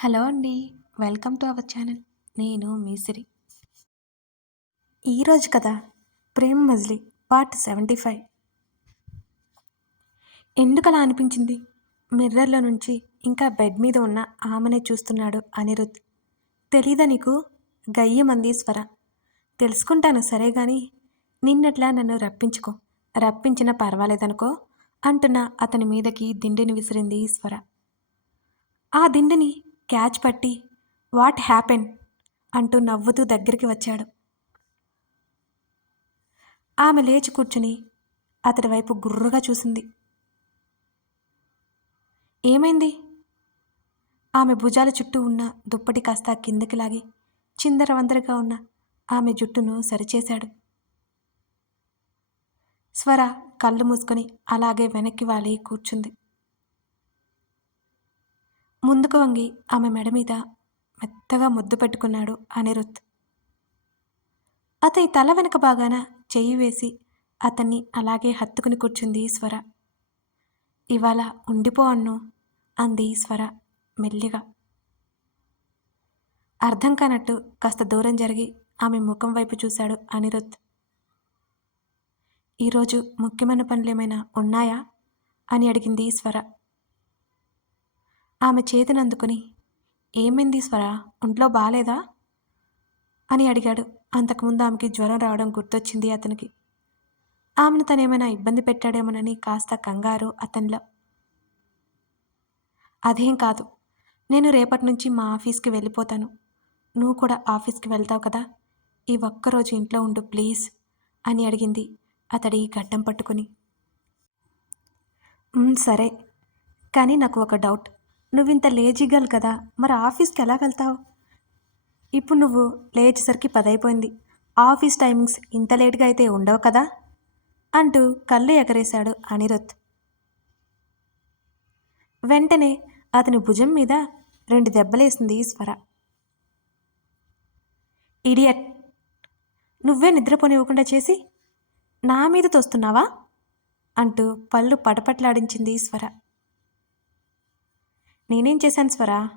Hello అండి welcome to our channel. నేను మీసిరి ఈరోజు కథ Prem Majli part seventy five. ఎందుకలా అనిపించింది? మిర్రర్లో నుంచి ఇంకా బెడ్ మీద ఉన్న ఆమెనే చూస్తున్నాడు అనిరుద్. తెలీదా నీకు? గయ్యమంది స్వర. తెలుసుకుంటాను సరే కానీ నిన్నట్లా నన్ను రప్పించుకో. రప్పించినా పర్వాలేదనుకో అంటున్న అతని మీదకి దిండిని విసిరింది ఈశ్వర ఆ దిండిని క్యాచ్ పట్టి వాట్ హ్యాపెన్? అంటూ నవ్వుతూ దగ్గరికి వచ్చాడు. ఆమె లేచి కూర్చుని అతడి వైపు గుర్రుగా చూసింది. ఏమైంది? ఆమె భుజాల చుట్టూ ఉన్న దుప్పటి కాస్త కిందకి లాగి చిందరవందరగా ఉన్న ఆమె జుట్టును సరిచేశాడు. స్వర కళ్ళు మూసుకొని అలాగే వెనక్కి వాలి కూర్చుంది. ముందుకు వంగి ఆమె మెడ మీద మెత్తగా ముద్దు పెట్టుకున్నాడు అనిరుత్ అతని తల వెనక బాగాన చెయ్యి వేసి అతన్ని అలాగే హత్తుకుని కూర్చుంది స్వర. ఇవాళ ఉండిపో అన్ను అంది స్వర మెల్లిగా. అర్థం కానట్టు కాస్త దూరం జరిగి ఆమె ముఖం వైపు చూశాడు అనిరుత్ ఈరోజు ముఖ్యమైన పనులు ఏమైనా ఉన్నాయా? అని అడిగింది స్వర. ఆమె చేతిని అందుకుని ఏమైంది స్వర? ఒంట్లో బాలేదా? అని అడిగాడు. అంతకుముందు ఆమెకి జ్వరం రావడం గుర్తొచ్చింది అతనికి. ఆమెను తనేమైనా ఇబ్బంది పెట్టాడేమోనని కాస్త కంగారు అతనిలో. అదేం కాదు. నేను రేపటి నుంచి మా ఆఫీస్కి వెళ్ళిపోతాను. నువ్వు కూడా ఆఫీస్కి వెళ్తావు కదా? ఈ ఒక్కరోజు ఇంట్లో ఉండు ప్లీజ్ అని అడిగింది అతడి గడ్డం పట్టుకుని. సరే. కానీ నాకు ఒక డౌట్. నువ్వింత లేజీగల్ కదా మరి ఆఫీస్కి ఎలా వెళ్తావు? ఇప్పుడు నువ్వు లేచేసరికి పదైపోయింది. ఆఫీస్ టైమింగ్స్ ఇంత లేట్గా అయితే ఉండవు కదా? అంటూ కళ్ళు ఎగరేశాడు అనిరుత్ వెంటనే అతని భుజం మీద రెండు దెబ్బలేసింది స్వర ఇడియట్ నువ్వే నిద్రపోనివ్వకుండా చేసి నా మీద తోస్తున్నావా? అంటూ పళ్ళు పటపట్లాడించింది స్వర నేనేం చేశాను స్వర?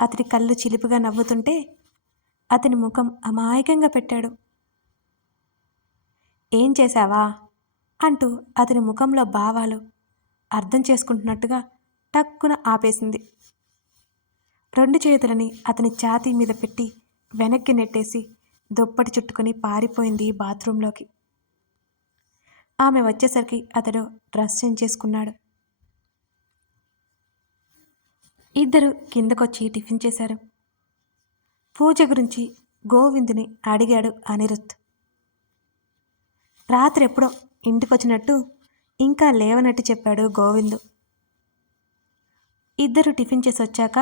అతడి కళ్ళు చిలిపిగా నవ్వుతుంటే అతని ముఖం అమాయకంగా పెట్టాడు. ఏం చేశావా? అంటూ అతని ముఖంలో భావాలు అర్థం చేసుకుంటున్నట్టుగా టక్కున ఆపేసింది. రెండు చేతులని అతని ఛాతీ మీద పెట్టి వెనక్కి నెట్టేసి దుప్పటి చుట్టుకొని పారిపోయింది బాత్రూంలోకి. ఆమె వచ్చేసరికి అతడు డ్రెస్ చేంజ్ చేసుకున్నాడు. ఇద్దరు కిందకొచ్చి టిఫిన్ చేశారు. పూజ గురించి గోవిందుని అడిగాడు అనిరుత్ రాత్రి ఎప్పుడో ఇంటికొచ్చినట్టు ఇంకా లేవనట్టు చెప్పాడు గోవిందు. ఇద్దరు టిఫిన్ చేసి వచ్చాక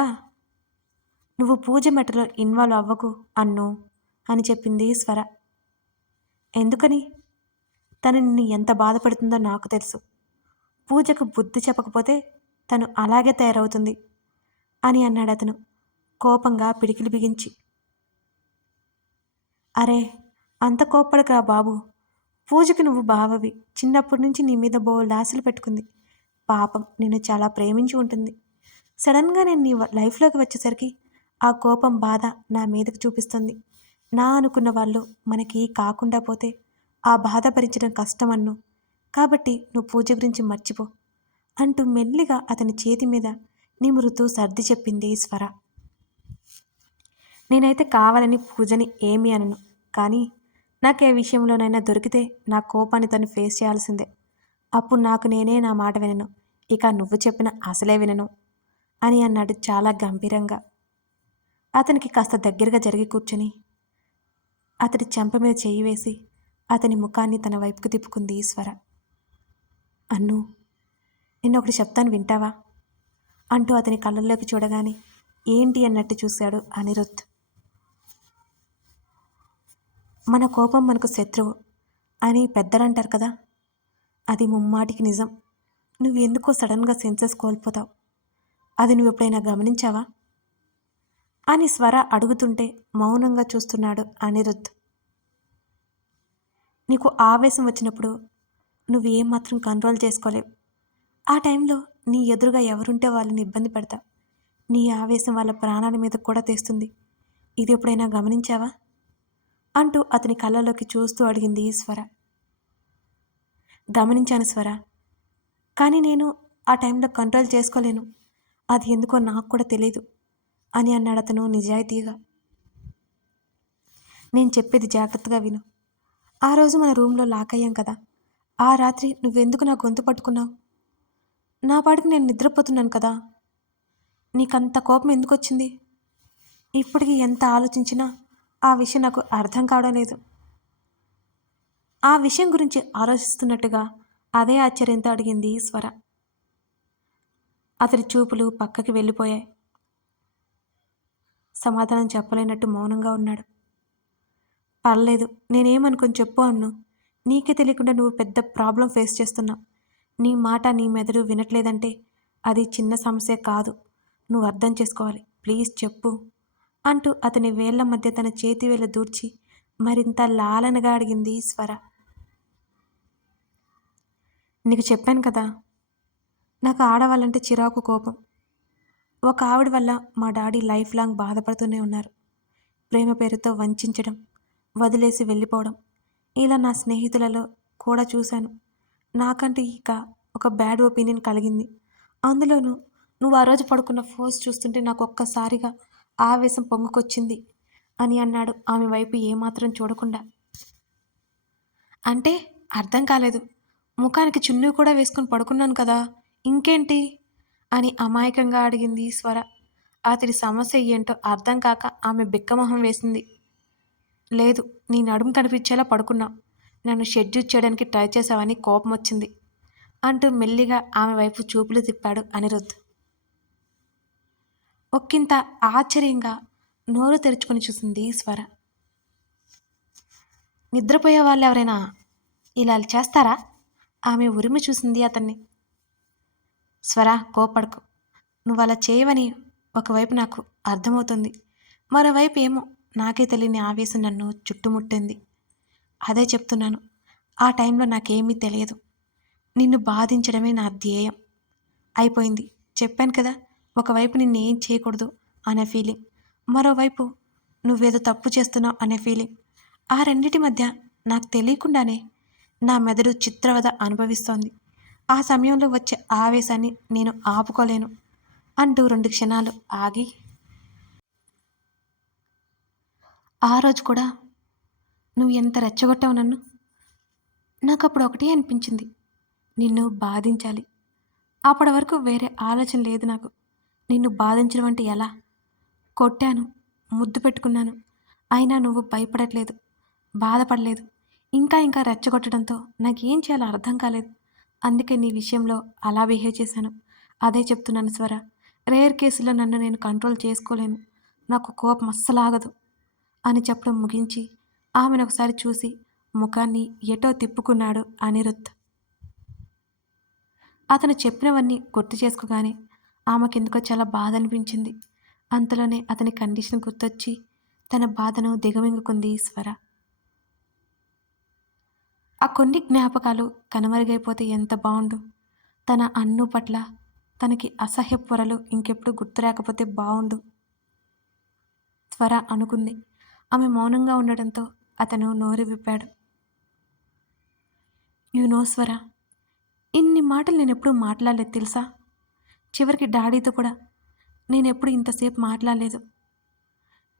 నువ్వు పూజ మెటలో ఇన్వాల్వ్ అవ్వకు అన్ను అని చెప్పింది స్వర. ఎందుకని? తను నిన్ను ఎంత బాధపడుతుందో నాకు తెలుసు. పూజకు బుద్ధి చెప్పకపోతే తను అలాగే తయారవుతుంది. అని అన్నాడు అతను కోపంగా పిడికిలి బిగించి. అరే అంత కోప్పడకరా బాబు. పూజకి నువ్వు బావవి. చిన్నప్పటి నుంచి నీ మీద బో లాసులు పెట్టుకుంది. పాపం నిన్ను చాలా ప్రేమించి ఉంటుంది. సడన్గా నేను నీ వ- లైఫ్లోకి వచ్చేసరికి ఆ కోపం బాధ నా మీదకి చూపిస్తుంది. నా అనుకున్న వాళ్ళు మనకి కాకుండా పోతే ఆ బాధ భరించడం కష్టం అన్ను కాబట్టి నువ్వు పూజ గురించి మర్చిపో అంటూ మెల్లిగా అతని చేతి మీద నిమురుతూ సర్ది చెప్పింది స్వర. నేనైతే కావాలని పూజని ఏమి అనను కానీ నాకు ఏ విషయంలోనైనా దొరికితే నా కోపాన్ని తను ఫేస్ చేయాల్సిందే. అప్పుడు నాకు నేనే నా మాట వినను ఇక నువ్వు చెప్పిన అసలే వినను అని అన్నాడు చాలా గంభీరంగా. అతనికి కాస్త దగ్గరగా జరిగి కూర్చుని అతడి చెంప మీద చెయ్యి వేసి అతని ముఖాన్ని తన వైపుకు తిప్పుకుంది ఈశ్వర అన్ను నిన్న ఒకటి చెప్తాను వింటావా? అంటూ అతని కళ్ళల్లోకి చూడగానే ఏంటి అన్నట్టు చూశాడు అనిరుద్ధ్. మన కోపం మనకు శత్రువు అని పెద్దలంటారు కదా. అది ముమ్మాటికి నిజం. నువ్వు ఎందుకో సడన్గా సెన్సెస్ కోల్పోతావు. అది నువ్వు ఎప్పుడైనా గమనించావా? అని స్వర అడుగుతుంటే మౌనంగా చూస్తున్నాడు అనిరుద్ధ్. నీకు ఆవేశం వచ్చినప్పుడు నువ్వు ఏమాత్రం కంట్రోల్ చేసుకోలేవు. ఆ టైంలో నీ ఎదురుగా ఎవరుంటే వాళ్ళని ఇబ్బంది పెడతా. నీ ఆవేశం వాళ్ళ ప్రాణాల మీద కూడా తెస్తుంది. ఇది ఎప్పుడైనా గమనించావా? అంటూ అతని కళ్ళలోకి చూస్తూ అడిగింది స్వర గమనించాను స్వర. కానీ నేను ఆ టైంలో కంట్రోల్ చేసుకోలేను. అది ఎందుకో నాకు కూడా తెలియదు అని అన్నాడు అతను నిజాయితీగా. నేను చెప్పేది జాగ్రత్తగా విను. ఆ రోజు మన రూమ్లో లాక్ అయ్యాం కదా. ఆ రాత్రి నువ్వెందుకు నా గొంతు పట్టుకున్నావు? నా పాటికి నేను నిద్రపోతున్నాను కదా. నీకంత కోపం ఎందుకు వచ్చింది ఇప్పటికి ఎంత ఆలోచించినా ఆ విషయం నాకు అర్థం కావడం లేదు. ఆ విషయం గురించి ఆలోచిస్తున్నట్టుగా అదే ఆశ్చర్యంతో అడిగింది స్వర. అతడి చూపులు పక్కకి వెళ్ళిపోయాయి. సమాధానం చెప్పలేనట్టు మౌనంగా ఉన్నాడు. పర్లేదు నేనేమనుకొని చెప్పు అన్ను. నీకే తెలియకుండా నువ్వు పెద్ద ప్రాబ్లం ఫేస్ చేస్తున్నావు నీ మాట నీ మెదడు వినట్లేదంటే అది చిన్న సమస్య కాదు. నువ్వు అర్థం చేసుకోవాలి. ప్లీజ్ చెప్పు అంటూ అతని వేళ్ళ మధ్య తన చేతి వేళ్ళ దూర్చి మరింత లాలనగా అడిగింది స్వర. నీకు చెప్పాను కదా నాకు ఆడవాళ్ళంటే చిరాకు కోపం. ఒక ఆవిడ వల్ల మా డాడీ లైఫ్ లాంగ్ బాధపడుతూనే ఉన్నారు. ప్రేమ పేరుతో వంచడం వదిలేసి వెళ్ళిపోవడం ఇలా నా స్నేహితులలో కూడా చూశాను. నాకంటే ఇక ఒక బ్యాడ్ ఒపీనియన్ కలిగింది. అందులోనూ నువ్వు ఆ రోజు పడుకున్న ఫోర్స్ చూస్తుంటే నాకు ఒక్కసారిగా ఆవేశం పొంగుకొచ్చింది అని అన్నాడు ఆమె వైపు ఏమాత్రం చూడకుండా. అంటే అర్థం కాలేదు. ముఖానికి చున్నీ కూడా వేసుకుని పడుకున్నాను కదా ఇంకేంటి? అని అమాయకంగా అడిగింది స్వర అతడి సమస్య ఏంటో అర్థం కాక ఆమె బిక్కమొహం వేసింది. లేదు నీ నడుము కనిపించేలా పడుకున్నా. నన్ను షెడ్యూల్ చేయడానికి ట్రై చేశావని కోపం వచ్చింది అంటూ మెల్లిగా ఆమె వైపు చూపులు తిప్పాడు అనిరుద్ధ్. ఒక్కింత ఆశ్చర్యంగా నోరు తెరుచుకొని చూసింది స్వర. నిద్రపోయే వాళ్ళు ఎవరైనా ఇలా చేస్తారా? ఆమె ఉరిమి చూసింది అతన్ని. స్వర కోపడకు నువ్వు అలా చేయవని ఒకవైపు నాకు అర్థమవుతుంది మరోవైపు ఏమో నాకే తెలియని ఆవేశం నన్ను చుట్టుముట్టింది. అదే చెప్తున్నాను. ఆ టైంలో నాకేమీ తెలియదు. నిన్ను బాధించడమే నా ధ్యేయం. అయిపోయింది. చెప్పాను కదా ఒకవైపు నిన్ను ఏం చేయకూడదు అనే ఫీలింగ్. మరోవైపు నువ్వేదో తప్పు చేస్తున్నావు అనే ఫీలింగ్. ఆ రెండిటి మధ్య నాకు తెలియకుండానే నా మెదడు చిత్రవద అనుభవిస్తోంది. ఆ సమయంలో వచ్చే ఆవేశాన్ని నేను ఆపుకోలేను అంటూ రెండు క్షణాలు ఆగి ఆ రోజు కూడా నువ్వు ఎంత రెచ్చగొట్టావు నన్ను? నాకు అప్పుడు ఒకటే అనిపించింది. నిన్ను బాధించాలి. అప్పటి వరకు వేరే ఆలోచన లేదు నాకు. నిన్ను బాధించడం అంటే ఎలా? కొట్టాను ముద్దు పెట్టుకున్నాను. అయినా నువ్వు భయపడట్లేదు బాధపడలేదు. ఇంకా ఇంకా రెచ్చగొట్టడంతో నాకేం చేయాలో అర్థం కాలేదు. అందుకే నీ విషయంలో అలా బిహేవ్ చేశాను. అదే చెప్తున్నాను స్వర. రేర్ కేసులో నన్ను నేను కంట్రోల్ చేసుకోలేను. నాకు కోపం అస్సలాగదు అని చెప్పడం ముగించి ఆమెను ఒకసారి చూసి ముఖాన్ని ఎటో తిప్పుకున్నాడు అనిరుద్ధ్. అతను చెప్పినవన్నీ గుర్తు చేసుకోగానే ఆమెకెందుకో చాలా బాధ అనిపించింది అంతలోనే అతని కండిషన్ గుర్తొచ్చి తన బాధను దిగమింగుకుంది స్వర ఆ కొన్ని జ్ఞాపకాలు కనుమరుగైపోతే ఎంత బాగుండు తన అన్ను పట్ల తనకి అసహ్య పొరలు ఇంకెప్పుడు గుర్తు రాకపోతే బాగుండు త్వర అనుకుంది. ఆమె మౌనంగా ఉండడంతో అతను నోరు విప్పాడు. యు నో స్వర ఇన్ని మాటలు నేను ఎప్పుడూ మాట్లాడలేదు తెలుసా? చివరికి డాడీతో కూడా నేను ఎప్పుడు ఇంతసేపు మాట్లాడలేదు.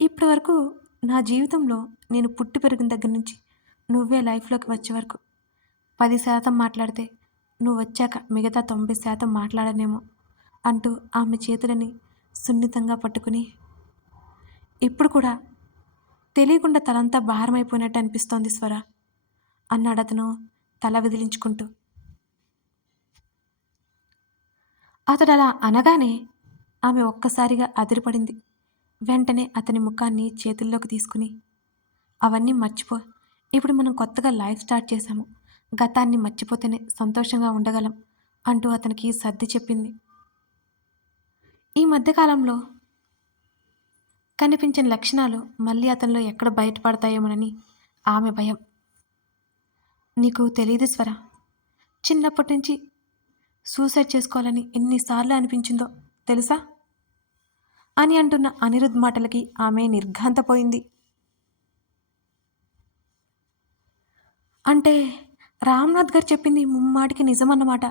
ఇప్పటి వరకు నా జీవితంలో నేను పుట్టి పెరిగిన దగ్గర నుంచి నువ్వే లైఫ్లోకి వచ్చే వరకు పది శాతం మాట్లాడితే నువ్వు వచ్చాక మిగతా తొంభై శాతం మాట్లాడనేమో అంటూ ఆమె చేతులని సున్నితంగా పట్టుకుని ఇప్పుడు కూడా తెలియకుండా తలంతా భారమైపోయినట్టు అనిపిస్తోంది స్వర. అన్నాడు అతను తల విదిలించుకుంటూ. అతడు అలా అనగానే ఆమె ఒక్కసారిగా అదిరిపడింది. వెంటనే అతని ముఖాన్ని చేతుల్లోకి తీసుకుని అవన్నీ మర్చిపో. ఇప్పుడు మనం కొత్తగా లైఫ్ స్టార్ట్ చేశాము. గతాన్ని మర్చిపోతేనే సంతోషంగా ఉండగలం అంటూ అతనికి సర్ది చెప్పింది. ఈ మధ్యకాలంలో కనిపించిన లక్షణాలు మళ్ళీ అతనిలో ఎక్కడ బయటపడతాయేమోనని ఆమె భయం. నీకు తెలియదు స్వర. చిన్నప్పటి నుంచి సూసైడ్ చేసుకోవాలని ఎన్నిసార్లు అనిపించిందో తెలుసా? అని అంటున్న అనిరుద్ మాటలకి ఆమె నిర్ఘాంతపోయింది. అంటే రామ్నాథ్ గారు చెప్పింది ముమ్మాటికి నిజమన్నమాట.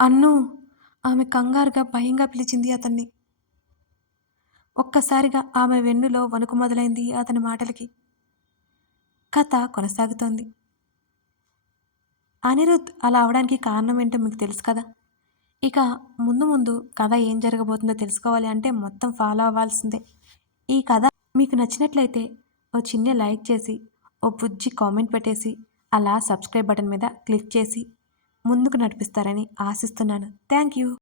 అన్ను ఆమె కంగారుగా భయంగా పిలిచింది అతన్ని. ఒక్కసారిగా ఆమె వెన్నులో వణుకు మొదలైంది అతని మాటలకి. కథ కొనసాగుతోంది. అనిరుద్ అలా అవడానికి కారణం ఏంటో మీకు తెలుసు కదా? ఇక ముందు ముందు కథ ఏం జరగబోతుందో తెలుసుకోవాలి అంటే మొత్తం ఫాలో అవ్వాల్సిందే. ఈ కథ మీకు నచ్చినట్లయితే ఓ చిన్న లైక్ చేసి ఓ బుజ్జి కామెంట్ పెట్టేసి అలా సబ్స్క్రైబ్ బటన్ మీద క్లిక్ చేసి ముందుకు నడిపిస్తారని ఆశిస్తున్నాను. Thank you.